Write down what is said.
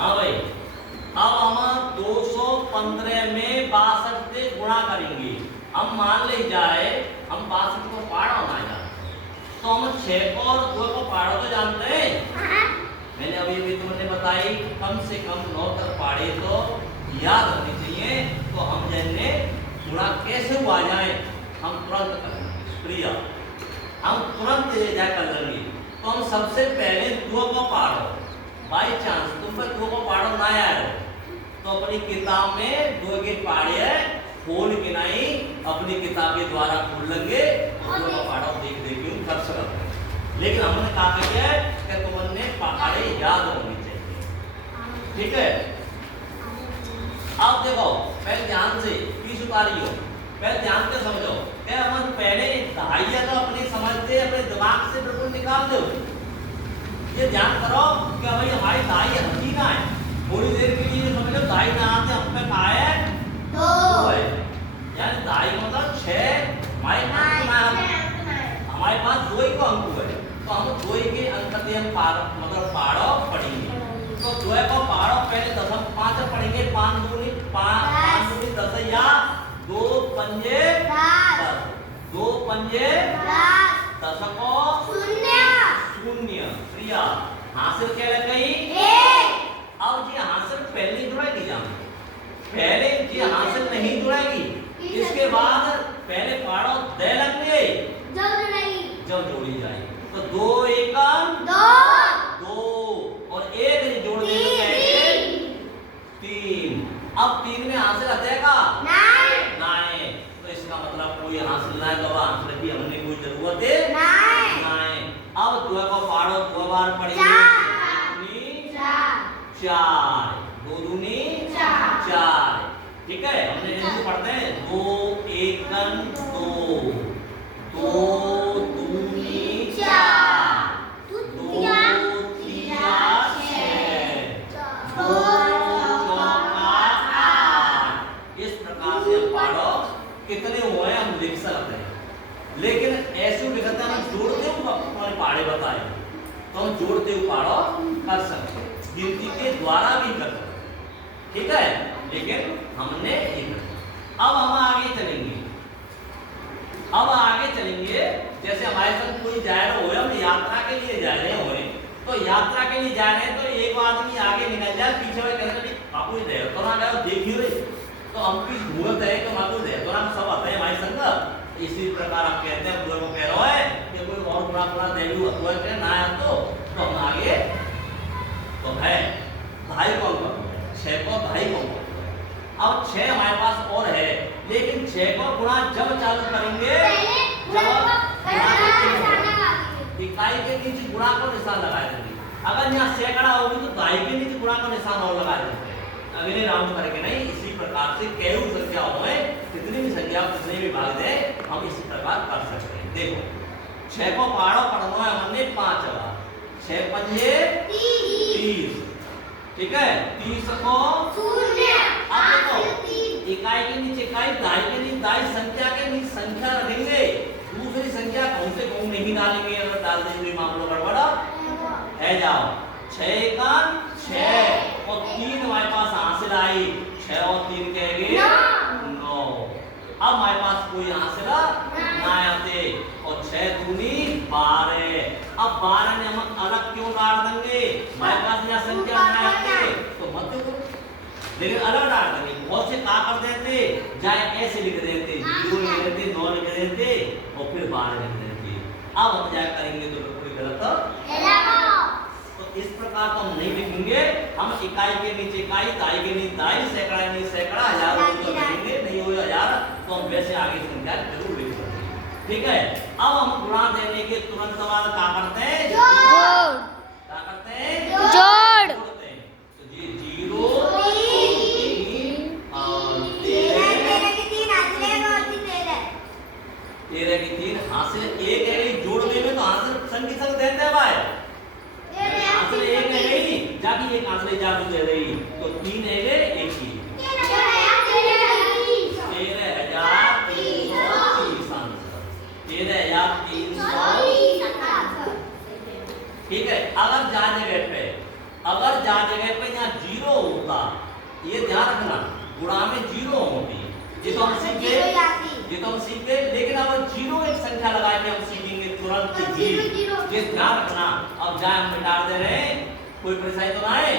हाँ भाई, अब हम 215 में 62 से गुणा करेंगे। हम मान ले जाए हम 62 को पाड़ा होना है, तो हम 6 को और 2 को पाड़ा तो जानते हैं। मैंने अभी भी तुमने बताई कम से कम 9 तक पाड़े तो याद होनी चाहिए। तो हम जैसे गुणा कैसे हुआ जाए हम तुरंत करेंगे प्रिया, हम तुरंत जाए कर लेंगे। तो हम सबसे पहले 2 को पाड़ो। बाई चांस तुम पर 2 को पाड़ो ना आए तो अपनी किताब में 2 के पाड़े खोल के नहीं अपनी किताब के द्वारा खोल लेंगे और 2 को पाड़ो देख देख के कर सकते हैं। लेकिन हमने कहा है कि तुमने पहाड़े याद होनी चाहिए, ठीक है। अब देखो पहले ध्यान से 20 उतारियो, पहले ध्यान से समझो क्या हम पहले दहाइया तो अपनी समझते अपने दिमाग से बिल्कुल निकाल दो। ये ध्यान करो कि भाई हमारी दहाई हल्की ना है, थोड़ी देर के लिए समझ लो दहाई ना आते हम पे कहा है 2 है, यानी दहाई मतलब 6 हमारे पास 2 ही को अंक है। तो हम 2 के अंक से हम मतलब पाड़ो पढ़ेंगे। तो 2 को पाड़ो पहले दशम 5 पढ़ेंगे, 5 दूनी 10 या 2 पंजे 10, 2 पंजे 10 को 0 प्रिया हासिल क्या लग गई 1। अब जी हासिल पहले जुड़ेगी जान, पहले जी हासिल नहीं जुड़ेगी, इसके बाद पहले पाड़ो दे लगेंगे जब जोड़ी जाएगी। तो 2 एकम 2 और 1 जोड़ देंगे 3। अब 3 में हासिल आतेगा 9। तो इसका मतलब कोई हासिल ना है, तो हासिल की हमने कोई जरूरत है नहीं। अब 2 को पाड़ो 2 बार पढ़ेंगे 4, 2 दूनी 4, ठीक है। हमने जैसे पढ़ते हैं 2 एकम 2, 2 दूनी 4, 2 तिया 6, 2 चौका 8। इस प्रकार से हम पाड़ो कितने हुए हम लिख सकते हैं। लेकिन ऐसे लिखते हैं हम जोड़ते हुए पाड़े बताए तो हम जोड़ते हुए पाड़ो कर सकते हैं, गिनती के द्वारा भी कर सकते हैं, ठीक है। लेकिन हमने ये अब हम आगे चलेंगे। अब आगे चलेंगे जैसे हमारे संग कोई जा रहा हो, हम यात्रा के लिए जा रहे हो, तो यात्रा के लिए जा रहे हैं तो एक आदमी आगे निकल जाए पीछे वाले कहते हैं बापू इधर तो ना गए देखिए रे, तो हम कुछ घूमते हैं तो बापू इधर तो ना सब आते हैं हमारे संग। इसी प्रकार आप कहते हैं पूरे को कह रहा है कि कोई और पूरा देवी हुआ है ना है तो हम आगे तो है 2.5 को 6 को 2.5 को। अब 6 हमारे पास और है, लेकिन 6 को गुणा जब चालू करेंगे जब इकाई के नीचे गुणा को निशान लगा देंगे। अगर यहाँ सैकड़ा होगी तो 2.5 के नीचे गुणा को निशान और लगा देते हैं, अगले राउंड करके नहीं। इसी प्रकार से कई संख्याओं में कितनी भी संख्या कितने भी भाग दे हम इसी प्रकार कर सकते हैं। देखो 6 को पाड़ो पढ़ना है हमने 5 बार, 6 पंजे 30, ठीक है। 30 को 0। अब देखो इकाई के नीचे इकाई 2.5 के नीचे 2.5 संख्या के नीचे संख्या रखेंगे, दूसरी संख्या कौन से कौन नहीं डालेंगे। अगर डाल देंगे मामला गड़बड़ा है। जाओ 6 का 6 और 3 हमारे पास हासिल आई, 6 और 3 कहेंगे 9। अब हमारे पास कोई हासिल ना आते और 6 दूनी 12। अब 12 में हम अलग क्यों डाल देंगे, हमारे पास यहाँ संख्या ना आते तो मत करो, लेकिन अलग डाल देंगे। बहुत से क्या कर देते जाए ऐसे लिख देते 0 लिख देते 9 लिख देते और फिर 12 लिख देते। अब हम जाए करेंगे तो कोई गलत तो इस प्रकार तो हम नहीं लिखेंगे। हम इकाई के नीचे इकाई, 2.5 के नीचे 2.5, सैकड़ा के नीचे सैकड़ा, 1000 तो लिखेंगे नहीं हो 1000 तो हम वैसे आगे संख्या जरूर लिख सकते हैं, ठीक है। अब हम गुणा देने के तुरंत बाद क्या करते हैं जोड़, क्या करते हैं जोड़ जोड़ते हैं। तो ये 0 3 और 13 की 3 हासिल 1 है, जोड़ देंगे तो हासिल संख्या संग देते हैं भाई, हासिल 1 है नहीं जाके एक हासिल जाके दे रही तो 3 है गे 1 ही 13,330 ठीक है। अगर जा जगह पे यहाँ ये ध्यान रखना, गुणा में जीरो होती है। ये तो हम सीख जीरो गए, ही आती है। ये तो हम सीख गए, लेकिन अब जीरो एक संख्या लगा के हम सीखेंगे तुरंत तो ही। जीरो जीरो ये ध्यान रखना। अब जाए हम मिटा दे रहे हैं, कोई परेशानी तो ना है।